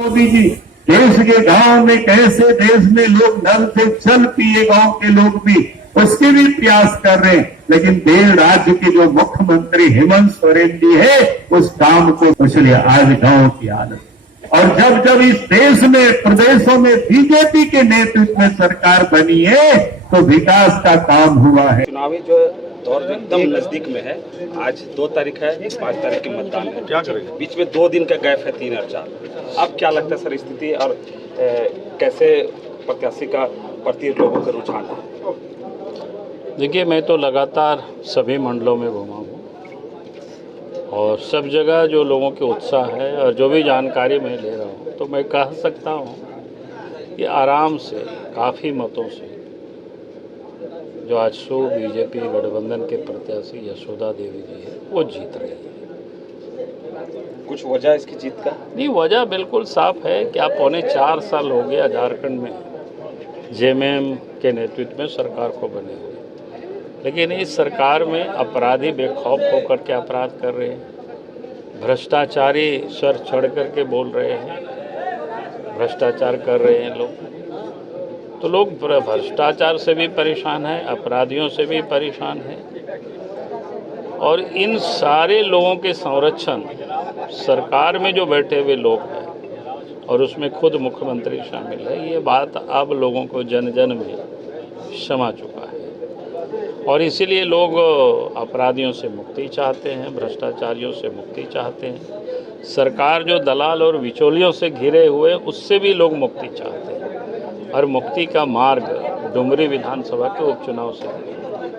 मोदी जी देश के गांव में कैसे देश में लोग नल से जल पिए, गांव के लोग भी उसके भी प्रयास कर रहे हैं, लेकिन देश राज्य के जो मुख्यमंत्री हेमंत सोरेन जी है उस काम को इसलिए आज गांव की हालत। और जब जब इस देश में प्रदेशों में बीजेपी के नेतृत्व में सरकार बनी है तो विकास का काम हुआ है। चुनावी जो दौर एकदम नजदीक में है, आज 2 तारीख है, 5 तारीख के मतदान है, क्या करेंगे? बीच में 2 दिन का गैप है, 3 और 4। अब क्या लगता है सर स्थिति और कैसे प्रत्याशी का प्रति लोगों का रुझान है? देखिए, मैं तो लगातार सभी मंडलों में घूमा हूँ और सब जगह जो लोगों के उत्साह है और जो भी जानकारी मैं ले रहा हूँ तो मैं कह सकता हूँ कि आराम से काफ़ी मतों से जो आजसू बीजेपी गठबंधन के प्रत्याशी यशोदा देवी जी है वो जीत रही है। कुछ वजह इसकी जीत का? नहीं, वजह बिल्कुल साफ है कि आप 4.25 साल हो गया झारखंड में जेएमएम के नेतृत्व में सरकार को बने हुए, लेकिन इस सरकार में अपराधी बेखौफ होकर के अपराध कर रहे हैं, भ्रष्टाचारी सर चढ़ करके बोल रहे हैं, भ्रष्टाचार कर रहे हैं लोग। तो लोग भ्रष्टाचार से भी परेशान हैं, अपराधियों से भी परेशान हैं, और इन सारे लोगों के संरक्षण सरकार में जो बैठे हुए लोग हैं और उसमें खुद मुख्यमंत्री शामिल है, ये बात अब लोगों को जन जन में समा चुका है। और इसीलिए लोग अपराधियों से मुक्ति चाहते हैं, भ्रष्टाचारियों से मुक्ति चाहते हैं, सरकार जो दलाल और बिचौलियों से घिरे हुए उससे भी लोग मुक्ति चाहते हैं, और मुक्ति का मार्ग डुमरी विधानसभा के उपचुनाव से है।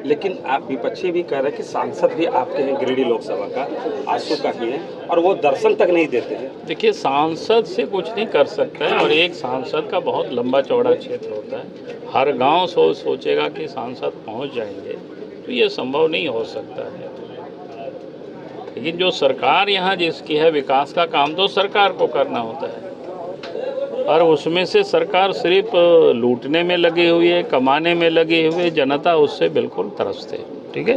लेकिन आप विपक्षी भी कह रहे हैं कि सांसद भी आपके हैं गिरिडीह लोकसभा का, आजसू का ही है, और वो दर्शन तक नहीं देते हैं। देखिए, सांसद से कुछ नहीं कर सकते हैं, और एक सांसद का बहुत लंबा चौड़ा क्षेत्र होता है। हर गांव सोचेगा कि सांसद पहुंच जाएंगे तो ये संभव नहीं हो सकता है। लेकिन जो सरकार यहाँ जिसकी है, विकास का काम तो सरकार को करना होता है, और उसमें से सरकार सिर्फ लूटने में लगी हुई है, कमाने में लगी हुई है, जनता उससे बिल्कुल तरसते है। ठीक है,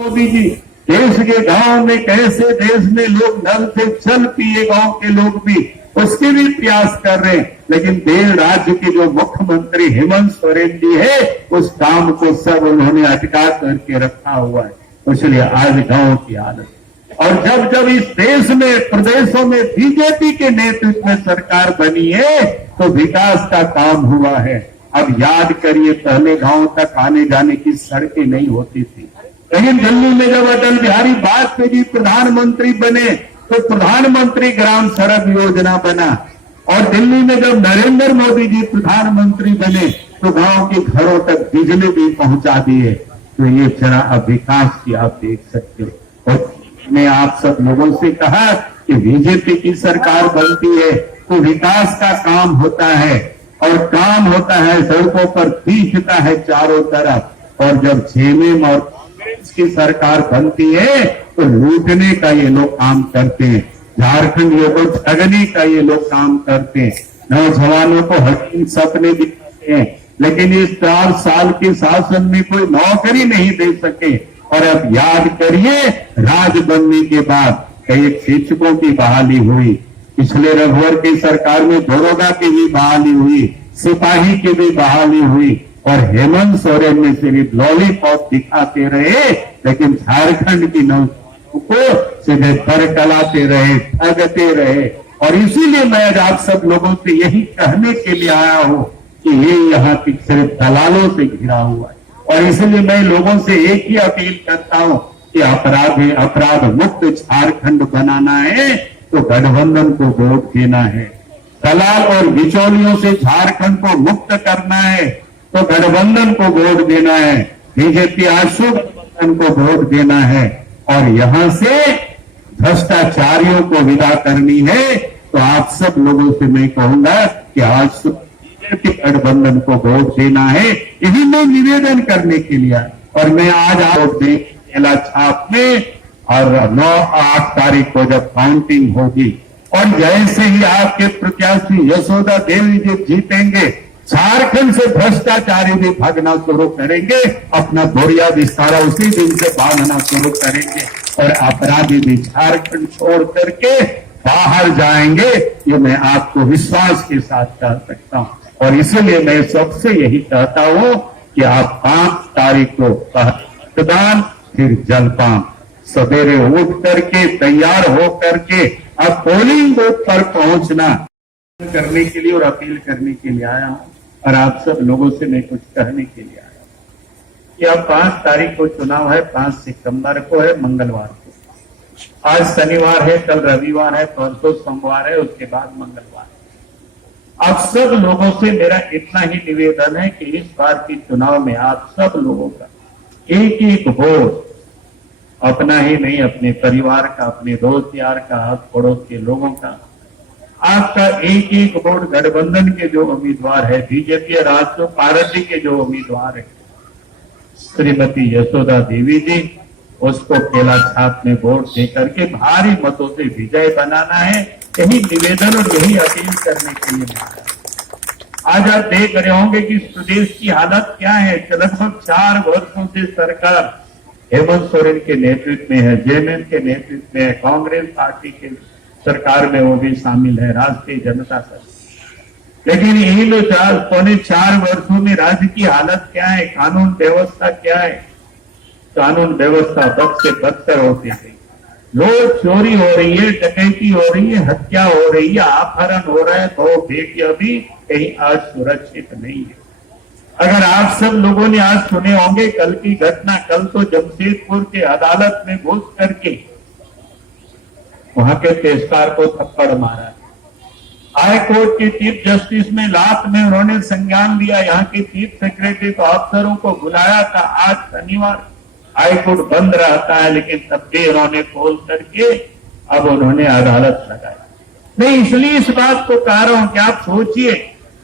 मोदी जी देश के गांव में कैसे देश में लोग नल से जल पिए, गांव के लोग भी उसके भी प्रयास कर रहे हैं, लेकिन देश राज्य के जो मुख्यमंत्री हेमंत सोरेन जी है उस काम को सब उन्होंने अटका करके रखा हुआ है। इसलिए आज गांव की हालत। और जब जब इस देश में प्रदेशों में बीजेपी के नेतृत्व में सरकार बनी है तो विकास का काम हुआ है। अब याद करिए, पहले गांव तक आने जाने की सड़कें नहीं होती थी, लेकिन दिल्ली में जब अटल बिहारी वाजपेयी जी प्रधानमंत्री बने तो प्रधानमंत्री ग्राम सड़क योजना बना, और दिल्ली में जब नरेंद्र मोदी जी प्रधानमंत्री बने तो गांव के घरों तक बिजली भी पहुंचा दिए। तो ये जरा अब विकास की आप देख सकते हो। और मैं आप सब लोगों से कहा कि बीजेपी की सरकार बनती है तो विकास का काम होता है, और काम होता है सड़कों पर दिखता है चारों तरफ, और जब जेएमएम और कांग्रेस की सरकार बनती है तो लूटने का ये लोग काम करते हैं, झारखंड को ठगने का ये लोग काम करते हैं, नौजवानों को हसीन सपने दिखाते हैं, लेकिन इस 4 साल के शासन में कोई नौकरी नहीं दे सके। और अब याद करिए, राज बनने के बाद कई शिक्षकों की बहाली हुई, पिछले रघुवर की सरकार में दरोगा की भी बहाली हुई, सिपाही की भी बहाली हुई, और हेमंत सोरेन ने सिर्फ लॉलीपॉप दिखाते रहे, लेकिन झारखंड की नौजवानों को सीधे बरकलाते रहे, ठगते रहे। और इसीलिए मैं आप सब लोगों से यही कहने के लिए आया हूं कि ये यहाँ की सिर्फ दलालों से घिरा हुआ है, और इसलिए मैं लोगों से एक ही अपील करता हूं कि अपराध मुक्त झारखंड बनाना है तो गठबंधन को वोट देना है। दलाल और बिचौलियों से झारखंड को मुक्त करना है तो गठबंधन को वोट देना है, बीजेपी आजसू गठबंधन को वोट देना है, और यहां से भ्रष्टाचारियों को विदा करनी है। तो आप सब लोगों से मैं कहूंगा कि आज गठबंधन को वोट देना है, यही मैं निवेदन करने के लिए। और मैं आज वोट दे मेला छाप में, और 9-8 तारीख को जब काउंटिंग होगी, और जैसे ही आपके प्रत्याशी यशोदा देवी जी जीतेंगे, झारखंड से भ्रष्टाचारी भी भागना शुरू करेंगे, अपना बोरिया विस्तारा उसी दिन से बांधना शुरू करेंगे, और अपराधी भी झारखंड छोड़ करके बाहर जाएंगे, ये मैं आपको विश्वास के साथ कह सकता हूं। और इसलिए मैं सबसे यही कहता हूं कि आप 5 तारीख को मतदान फिर जलपान, सवेरे उठ करके तैयार हो करके अब पोलिंग बूथ पर पहुंचना करने के लिए और अपील करने के लिए आया हूं। और आप सब लोगों से मैं कुछ कहने के लिए आया हूं कि अब 5 तारीख को चुनाव है, 5 सितंबर को है, मंगलवार को। आज शनिवार है, कल रविवार है, परसों सोमवार है, उसके बाद मंगलवार है। आप सब लोगों से मेरा इतना ही निवेदन है कि इस बार के चुनाव में आप सब लोगों का एक एक वोट, अपना ही नहीं, अपने परिवार का, अपने दोस्त यार का, आस पड़ोस के लोगों का, आपका एक एक वोट गठबंधन के जो उम्मीदवार है, बीजेपी और राष्ट्रीय पार्टी के जो उम्मीदवार है, श्रीमती यशोदा देवी जी, उसको केला छाप में वोट दे करके भारी मतों से विजय बनाना है। यही निवेदन और यही अपील करने के लिए आज आप देख रहे होंगे कि इस प्रदेश की हालत क्या है। लगभग 4 वर्षों से सरकार हेमंत सोरेन के नेतृत्व में है, जेएमएम के नेतृत्व में है, कांग्रेस पार्टी के सरकार में वो भी शामिल है, राष्ट्रीय जनता दल। लेकिन इन 4 वर्षों में राज्य की हालत क्या है, कानून व्यवस्था क्या है? कानून व्यवस्था बद से बदतर होती है। लोग चोरी हो रही है, डकैती हो रही है, हत्या हो रही है, अपहरण हो रहा है, तो बेटियां भी कहीं आज सुरक्षित नहीं है। अगर आप सब लोगों ने आज सुने होंगे कल की घटना, कल तो जमशेदपुर के अदालत में घुस करके वहां के पेशकार को थप्पड़ मारा। हाई कोर्ट के चीफ जस्टिस में लात में उन्होंने संज्ञान लिया, यहाँ के चीफ सेक्रेटरी को, अफसरों को बुलाया था। आज शनिवार हाई कोर्ट बंद रहता है, लेकिन तब भी उन्होंने खोल करके अब उन्होंने अदालत लगाई। मैं इसलिए इस बात को कह रहा हूं कि आप सोचिए,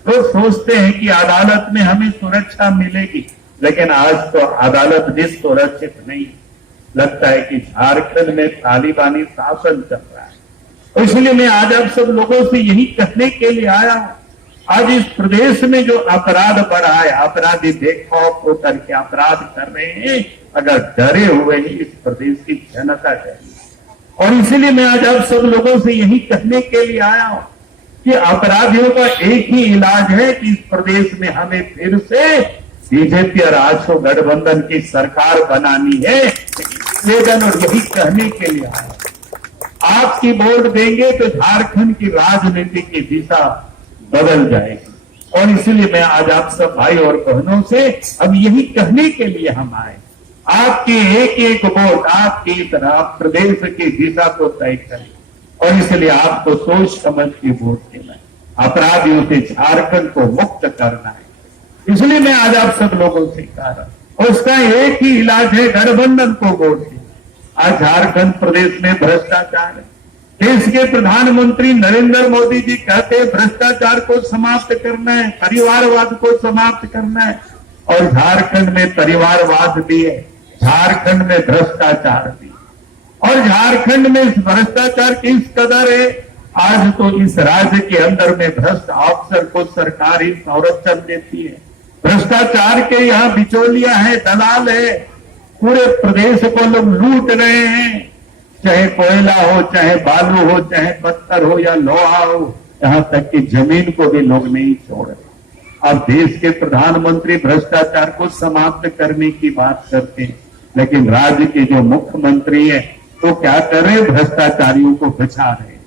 लोग सोचते हैं कि अदालत में हमें सुरक्षा मिलेगी, लेकिन आज तो अदालत भी सुरक्षित नहीं। लगता है कि झारखंड में तालिबानी शासन चल रहा है। इसलिए मैं आज आप सब लोगों से यही कहने के लिए आया हूं। आज इस प्रदेश में जो अपराध बढ़ा है, अपराधी बेखौफ होकर के अपराध कर रहे हैं, अगर डरे हुए ही इस प्रदेश की जनता चाहिए। और इसीलिए मैं आज आप सब लोगों से यही कहने के लिए आया हूं कि अपराधियों का एक ही इलाज है कि इस प्रदेश में हमें फिर से बीजेपी और राष्ट्रीय गठबंधन की सरकार बनानी है। निवेदन और यही कहने के लिए आया, आपकी वोट देंगे तो झारखंड की राजनीति की दिशा बदल जाएगी। और इसलिए मैं आज आप सब भाई और बहनों से अब यही कहने के लिए हम आए, आपकी एक एक वोट आपकी तरह प्रदेश की दिशा को तय करे। और इसलिए आपको सोच समझ के वोट देना है, अपराधियों से झारखंड को मुक्त करना है। इसलिए मैं आज आप सब लोगों से कह रहा हूं, और उसका एक ही इलाज है, गठबंधन को वोट दें। आज झारखंड प्रदेश में भ्रष्टाचार है। देश के प्रधानमंत्री नरेंद्र मोदी जी कहते हैं भ्रष्टाचार को समाप्त करना है, परिवारवाद को समाप्त करना है। और झारखंड में परिवारवाद भी है, झारखंड में भ्रष्टाचार भी, और झारखंड में इस भ्रष्टाचार किस कदर है, आज तो इस राज्य के अंदर में भ्रष्ट अफसर को सरकार ही संरक्षण देती है। भ्रष्टाचार के यहाँ बिचौलिया है, दलाल है, पूरे प्रदेश को लोग लूट रहे हैं। चाहे कोयला हो, चाहे बालू हो, चाहे पत्थर हो या लोहा हो, यहां तक कि जमीन को भी लोग नहीं छोड़ रहे। अब देश के प्रधानमंत्री भ्रष्टाचार को समाप्त करने की बात करते हैं, लेकिन राज्य के जो मुख्यमंत्री है तो क्या कर रहे, भ्रष्टाचारियों को बचा रहे।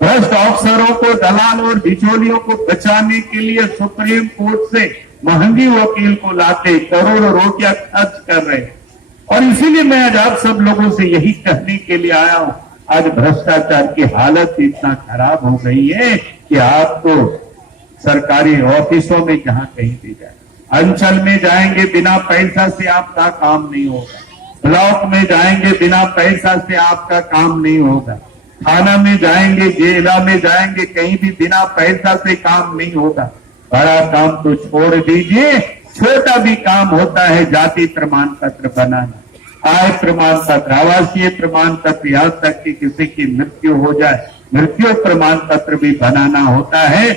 भ्रष्ट अफसरों को, दलाल और बिचौलियों को बचाने के लिए सुप्रीम कोर्ट से महंगी वकील को लाते करोड़ों रुपया खर्च कर रहे हैं। और इसीलिए मैं आज आप सब लोगों से यही कहने के लिए आया हूं, आज भ्रष्टाचार की हालत इतना खराब हो गई है कि आपको सरकारी ऑफिसों में जहां कहीं भी जाए, अंचल में जाएंगे बिना पैसा से आपका काम नहीं होगा, ब्लॉक में जाएंगे बिना पैसा से आपका काम नहीं होगा, थाना में जाएंगे, जेला में जाएंगे, कहीं भी बिना पैसा से काम नहीं होगा। बड़ा काम तो छोड़ दीजिए, छोटा भी काम होता है जाति प्रमाण पत्र बनाना, आय प्रमाण पत्र, आवासीय प्रमाण पत्र, यहां तक कि किसी की मृत्यु हो जाए मृत्यु प्रमाण पत्र भी बनाना होता है,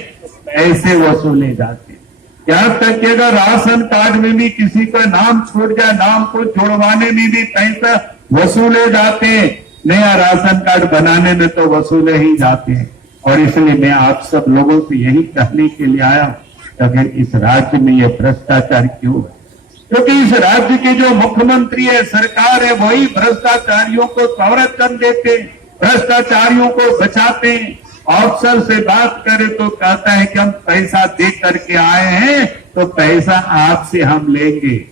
पैसे वसूले जाते। यहां तक कि अगर राशन कार्ड में भी किसी का नाम छूट जाए, नाम को जोड़वाने में भी पैसा वसूले जाते हैं। नया राशन कार्ड बनाने में तो वसूले ही जाते हैं। और इसलिए मैं आप सब लोगों से यही कहने के लिए आया हूं, अगर इस राज्य में ये भ्रष्टाचार क्यों है? क्योंकि इस राज्य के जो मुख्यमंत्री है, सरकार है, वही भ्रष्टाचारियों को संरक्षण देते, भ्रष्टाचारियों को बचाते। अफसर से बात करें तो कहता है कि हम पैसा दे करके आए हैं, तो पैसा आपसे हम लेंगे।